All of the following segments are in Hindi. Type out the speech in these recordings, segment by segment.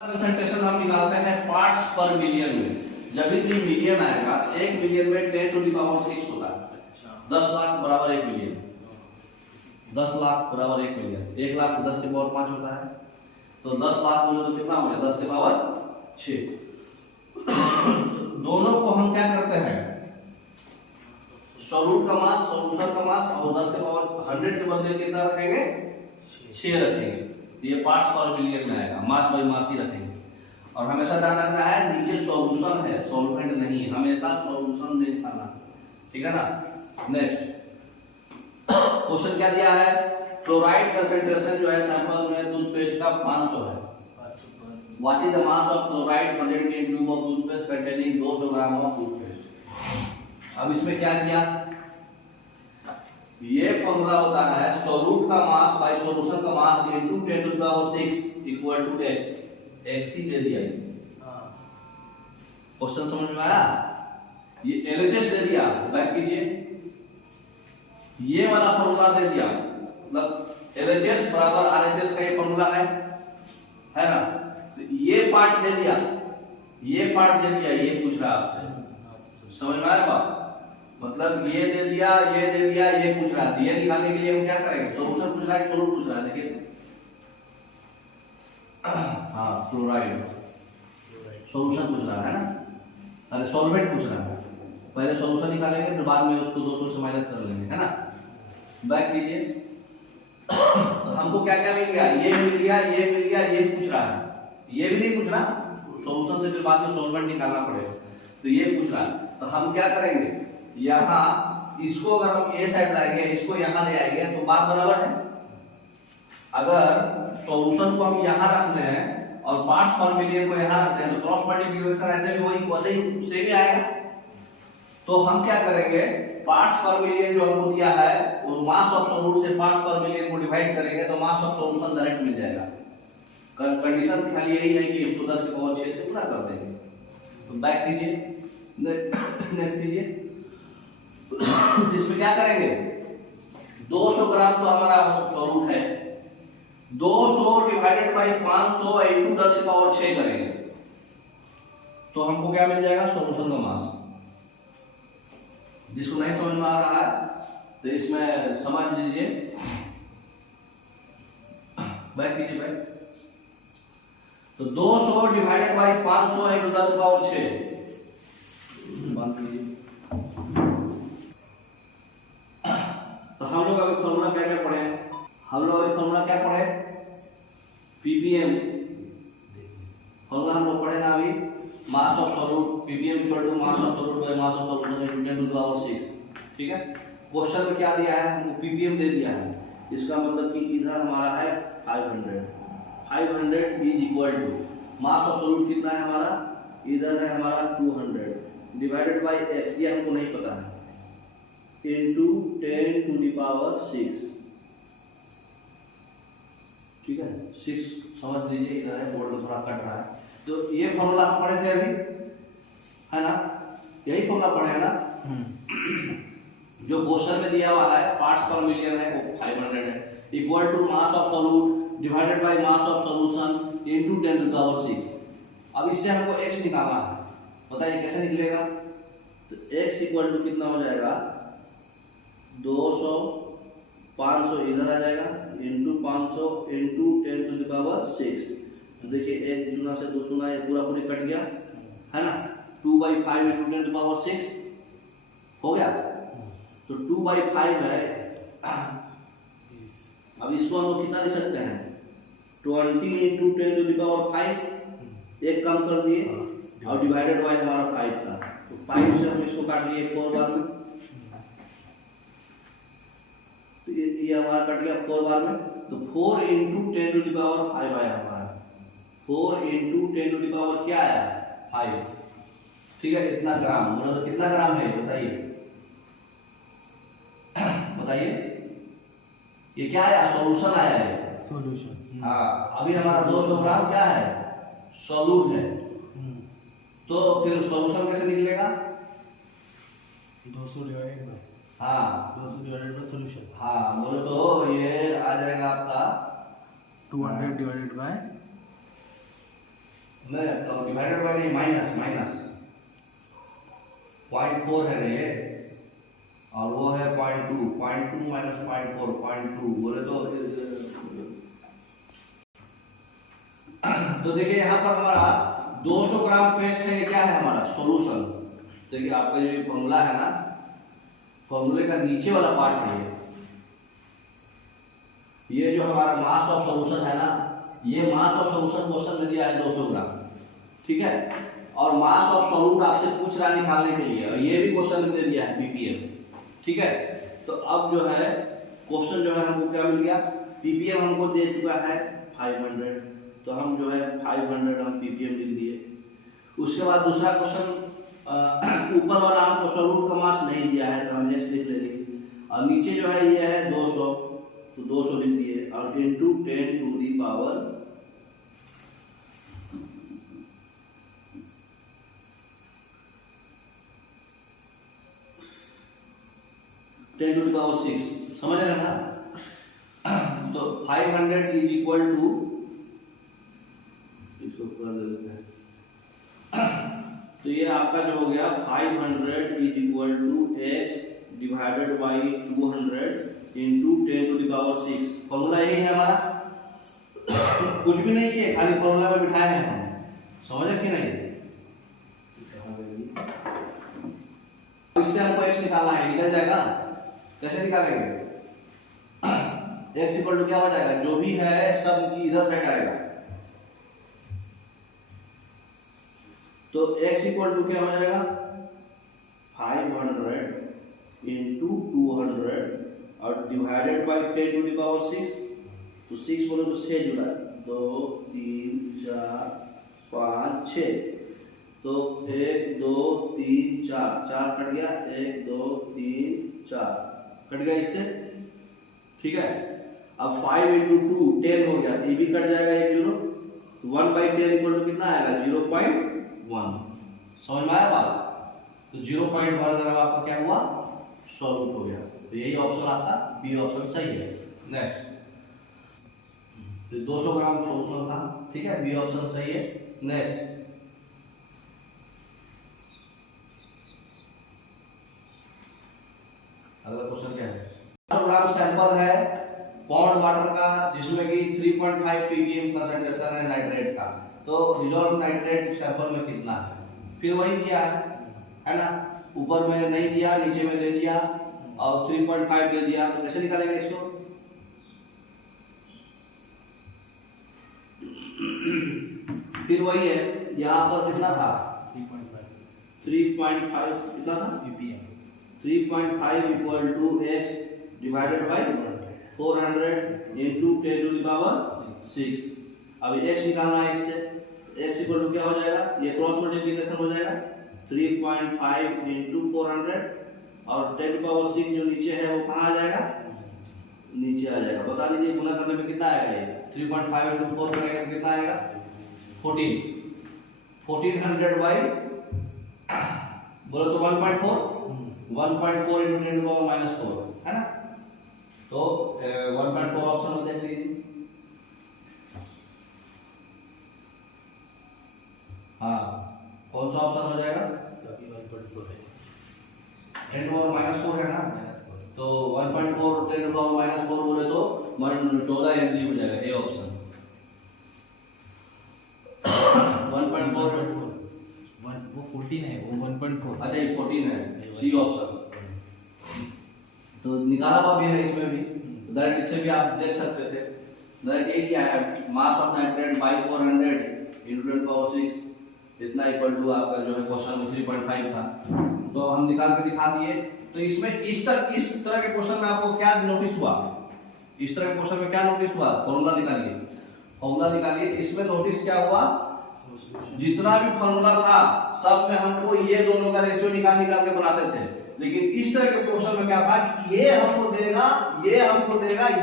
कंसंट्रेशन हम निकालते हैं पार्ट्स पर मिलियन में। जब भी मिलियन आएगा, 1 मिलियन में 10 टू द पावर 6 होता है। 10 लाख बराबर 1 मिलियन, 10 लाख बराबर 1 मिलियन, 1 लाख 10 की पावर 5 होता है। तो 10 लाख बोले तो कितना हो गया, 10 की पावर 6। दोनों को हम क्या करते हैं, सॉल्यूट का मास, सॉल्यूशन का मास, और 10 के पावर 100 के बदले कितना रखेंगे, 6 रखेंगे। तो ये पार्ट्स पर मिलियन में आएगा, मास बाई मास ही रखेंगे। और हमेशा ध्यान रखना है नीचे सॉल्यूशन है, सॉल्वेंट नहीं है, हमेशा सॉल्यूशन नहीं लिखाना, ठीक है ना। नेक्स्ट क्वेश्चन क्या दिया है, क्लोराइड कंसंट्रेशन जो है सैंपल में टूथपेस्ट का 500 है। What is the mass of chloride present in tube of toothpaste containing 200 gram of toothpaste. अब इसमें क्या किया, ये फॉर्मूला होता है सॉल्यूट का मास बाय सॉल्यूशन का mass into 10 to the power 6 equal to x। x ही दे दिया इसमें। क्वेश्चन समझ में आया। ये LHS दे दिया, बैक कीजिए, ये वाला फॉर्मूला दे दिया, मतलब LHS बराबर RHS का ये फॉर्मूला है ना। तो ये पार्ट दे दिया, ये पार्ट दे दिया, ये पूछ रहा है आपसे, समझ में आया बात। मतलब ये दे दिया, ये दे दिया, ये पूछ रहा है। ये निकालने के लिए हम क्या करेंगे, सॉल्यूशन पूछ रहा है, सॉल्यूट पूछ रहा है। देखिए हाँ, क्लोराइड सॉल्यूशन पूछ रहा है ना, अरे सॉल्वेंट पूछ रहा है। पहले सॉल्यूशन निकालेंगे, फिर बाद में उसको 200 से माइनस कर लेंगे, है ना। बैक कीजिए। तो हमको क्या क्या मिल गया, ये मिल गया, ये मिल गया, ये पूछ रहा है। ये भी नहीं पूछ रहा, सॉल्यूशन से फिर बाद में सॉल्वेंट निकालना पड़ेगा। तो ये पूछ रहा है, तो हम क्या करेंगे, यहाँ इसको अगर हम ए साइड लाएंगे, इसको यहाँ ले आएंगे, तो बात बराबर है। अगर सॉल्यूशन को हम यहाँ रखते हैं और पार्ट्स पर मिलियन को यहाँ रखते हैं, तो क्रॉस मल्टीप्लिकेशन ऐसे भी वही वैसे ही सेम ही आएगा। तो हम क्या करेंगे, पार्ट्स पर मिलियन जो हमको दिया है, वो मास ऑफ सॉल्यूट से पार्ट्स पर मिलियन को डिवाइड करेंगे तो मास ऑफ सॉल्यूशन डायरेक्ट मिल जाएगा। कंडीशन खाली यही है कि इसको 10 की पावर 6 से पूरा कर देंगे। तो बैक कीजिए, नेक्स्ट कीजिए। जिसमें क्या करेंगे, 200 ग्राम तो हमारा सॉल्यूट है, 200 डिवाइडेड बाई 500 इनटू 10 की पावर 6 करेंगे तो हमको क्या मिल जाएगा, सॉल्यूशन का मास। जिसको नहीं समझ में आ रहा है तो इसमें समझ लीजिए, बैक कीजिए बैक। तो 200 डिवाइडेड बाई 500 इनटू 10 की पावर 6 बंद कीजिए। तो हम लोग अभी फॉर्मूला क्या क्या पढ़े हैं, हम लोग अभी फॉर्मूला क्या पढ़े, ppm फॉर्मूला हम लोग पढ़े ना अभी, mass of solute, ppm equal to mass of solute by mass of solution into 10 to the power 6, ठीक है। क्वेश्चन में क्या दिया है, हमको ppm दे दिया है। इसका मतलब कि इधर हमारा है 500 is equal to mass of solute कितना है हमारा, इधर है हमारा 200 डिवाइडेड बाय x, ये हमको नहीं पता है, इनटू 10 टू द पावर 6, ठीक है। 6 समझ लीजिए, इधर है, बोर्ड में थोड़ा कट रहा है। तो ये फॉर्मूला हम पढ़े थे अभी, है ना, यही फॉर्मूला पढ़े हैं ना। जो क्वेश्चन में दिया हुआ है पार्ट्स पर मिलियन है, वो 500 है, equal to mass of solute divided by mass of solution into 10 to the power 6। अब इससे हमको x निकालना है, बताइए कैसे निकलेगा। तो x इक्वल टू कितना हो जाएगा, 200 500 इधर आ जाएगा, into 500 into 10 to the power 6। तो देखिए एक चुना से 2 चुना, ये पूरा पूरी कट गया, है ना। 2/5 इनटू 10 टू द पावर 6 हो गया। तो 2/5 है। अब इसको हम लोग कितना लिख सकते हैं, 20 इनटू 10 टू द पावर 5, एक कम कर दिए, और डिवाइडेड बाय हमारा 5 था, तो 5 से हम इसको काट लिए 4 बार में, तो ये हमारा कट गया 4 बार में। तो 4 इनटू 10 टू द पावर 5 आया हमारा, 4 इनटू 10 टू द पावर क्या आया, 5, ठीक है। इतना ग्राम, मतलब कितना ग्राम है बताइए, बताइए। ये क्या आया, सॉल्यूशन आया है, सॉल्यूशन। हाँ, अभी हमारा 200 ग्राम क्या है, सॉल्यूट है। तो फिर सॉल्यूशन कैसे निकलेगा, 200 डिवाइडेड बाय, हाँ 200 डिवाइडेड बाय सॉल्यूशन, हाँ बोले तो ये आ जाएगा आपका 200 डिवाइडेड बाय नहीं तो डिवाइडेड बाय नहीं, माइनस 0.4 है ना ये, और वो है 0.2 माइनस 0.4 बोले तो देखिए यहाँ पर हमारा 200 ग्राम पेस्ट है, ये क्या है हमारा सॉल्यूशन। देखिए आपका जो फॉर्मूला है ना, फॉर्मूले का नीचे वाला पार्ट है ये जो हमारा मास ऑफ सॉल्यूशन है ना, ये मास ऑफ सॉल्यूशन क्वेश्चन में दिया है 200 ग्राम, ठीक है। और मास ऑफ सॉल्यूट आपसे पूछ रहा है निकालने के लिए, और ये भी क्वेश्चन में दे दिया है पीपीएम, ठीक है। तो अब जो है क्वेश्चन जो है हमको क्या मिल गया, पीपीएम हमको दे चुका है 500, तो हम जो है 500 हम पीपीएम लिख दिए। उसके बाद दूसरा क्वेश्चन, ऊपर वाला हमको सॉल्यूट का मास नहीं दिया है, तो हम नेक्स्ट लिख लेंगे। और नीचे जो है ये है 200, तो 200 लिख दिए, और into 10 to the power 10 to the power 6, समझ रहे हैं ना। तो 500 इज इक्वल टू, इसको पूरा ले लेते हैं, तो ये आपका जो हो गया 500 is equal to x divided by 200 into 10 to the power 6। Formula यही है हमारा, कुछ भी नहीं किए, खाली फॉर्मूला में बिठाए हैं हम, समझे कि नहीं। इससे हमको x निकालना है, निकल जाएगा, कैसे निकालेंगे, x इक्वल टू क्या हो जाएगा, जो भी है सब इधर साइड आएगा, तो x इक्वल टू क्या हो जाएगा 500 इंटू 200 और divided by 10 to the power 6, तो 6 बोलो तो 6 जुड़ा, 2 3 4 5 6, तो 1 2 3 4 कट गया, 1 2 3 4 कट गया इससे, ठीक है। अब 5 इंटू 2 10 हो गया, ये भी कट जाएगा, एक 0, 1/10 इक्वल टू कितना आएगा 0.1, समझ में आया बात। तो 0.1 अगर आपका क्या हुआ सॉल्व हो गया, तो यही ऑप्शन आपका बी ऑप्शन सही है। नेक्स्ट, तो 200 ग्राम सॉल्यूशन था, ठीक है, बी ऑप्शन सही है। नेक्स्ट, अगला क्वेश्चन क्या है, 200 ग्राम सैंपल है पॉन्ड वाटर का, जिसमें कि 3.5 ppm कंसंट्रेशन है नाइट्रेट का, तो डिसॉल्व नाइट्रेट सैंपल में कितना है, फिर वही दिया है ना, ऊपर में नहीं दिया, नीचे में दे दिया, और 3.5 दे दिया, तो कैसे निकालेंगे इसको। फिर वही है, यहाँ पर कितना था 3.5 कितना था ppm, 3.5 equal to x divided by 400 into 10 to the power 6। अब x निकालना है इससे, x इक्वल टू क्या हो जाएगा, ये क्रॉस मल्टीप्लिकेशन हो जाएगा, 3.5 इंटू 400 और 10 टू पावर 6 जो नीचे है वो कहाँ आ जाएगा, नीचे आ जाएगा। बता दीजिए गुना करने में कितना आएगा, ये 3.5 इंटू 4 करेंगे तो कितना आएगा 1400 बाई बोलो तो 1.4 इंटू 10 टू पावर -4 है ना, तो 1.4 ऑप्शन में देख लीजिए। हाँ, कौन सा ऑप्शन हो जाएगा, सभी 1.4 है, 10 टू पावर -4 है ना, तो 1.4 10 टू पावर -4 बोले तो 14 mg हो जाएगा, ए ऑप्शन। 1.4 वो 14 है, वो 1.4, अच्छा ये 14 है, सी ऑप्शन। तो निकाला हुआ भी है इसमें भी, डायरेक्ट इससे भी आप देख सकते थे, डायरेक्ट ये क्या है, mass of nitrate by 400 into 10 power 6 इतना इक्वल टू आपका जो है क्वेश्चन में 3.5 था, तो हम निकाल के दिखा दिए। तो इसमें इस तरह के क्वेश्चन में आपको क्या नोटिस हुआ, इस तरह के क्वेश्चन में क्या नोटिस हुआ, फॉर्मूला निकालिए, इसमें नोटिस क्या हुआ, जितना भी फॉर्मूला था सब में हमको ये दोनों का रेशियो निकाल के बनाते थे, लेकिन इस तरह के क्वेश्चन में क्या था कि ये हमको देगा,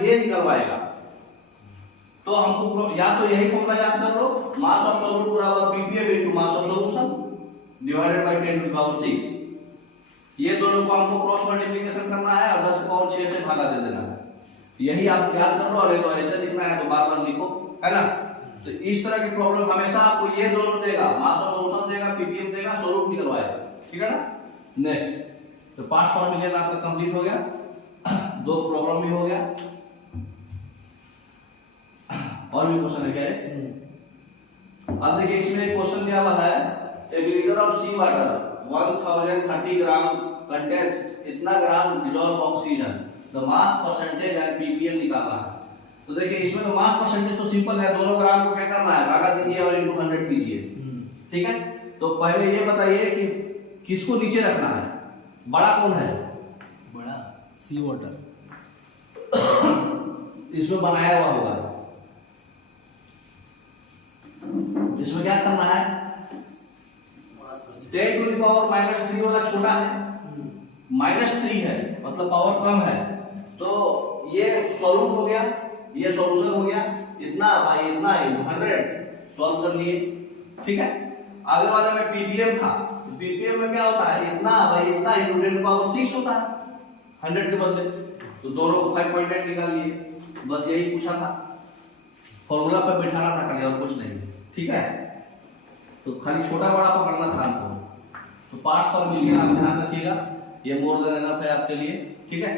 ये निकलवाएगा। तो हमको या तो यही फॉर्मूला याद कर लो, मास ऑफ सॉल्यूट बराबर ppm into mass of solution divided by 10 to the power 6। ये दोनों को हमको क्रॉस मल्टीप्लिकेशन करना है और 10 की पावर 6 से भागा दे देना है। यही आप याद कर लो, और ऐसे लिखना है तो बार-बार लिखो, है ना। तो इस तरह की प्रॉब्लम हमेशा आपको ये दोनों देगा, मास और सोल्यूशन देगा, पीपीएम देगा, सोल्यूट निकलवाएगा, ठीक है ना। नेक्स्ट तो पार्ट्स पर मिलियन आपका कंप्लीट हो गया, दो प्रॉब्लम भी हो गया। और भी क्वेश्चन है क्या है? अब देखिए इसमें एक क्वेश्चन दिया हुआ है, a litre of sea water 1030 gram contains इतना gram dissolved oxygen, the mass percentage and ppm निकालना है। तो देखिए इसमें तो मास परसेंटेज तो सिंपल है, दोनों ग्राम को क्या करना है, भागा दीजिए और इनटू 100 कीजिए, ठीक है। तो पहले ये बताइए कि किसको नीचे रखना है, बड़ा कौन है? बड़ा सी वाटर। इसमें बनाया हुआ होगा, इसमें क्या करना है, 10 टू द पावर -3 वाला छोटा है, -3 है मतलब पावर कम है, तो ये सॉल्यूट हो गया, ये सॉल्यूशन हो गया, इतना भाई इतना 100 सॉल्व कर लिए, ठीक है। आगे वाले में पीपीएम था, पीपीएम में क्या होता है, इतना भाई इतना 10⁻6 होता है 100 के बदले, तो दोनों को 5.8 निकाल लिए, बस यही पूछा था, फॉर्मूला पे बैठाना था खाली और कुछ नहीं, ठीक है। तो खाली छोटा बड़ा पकड़ना था हमको। तो पार्ट्स पर मिलियन आप ध्यान रखिएगा, ये मोर देन एनफ है आपके लिए, ठीक है।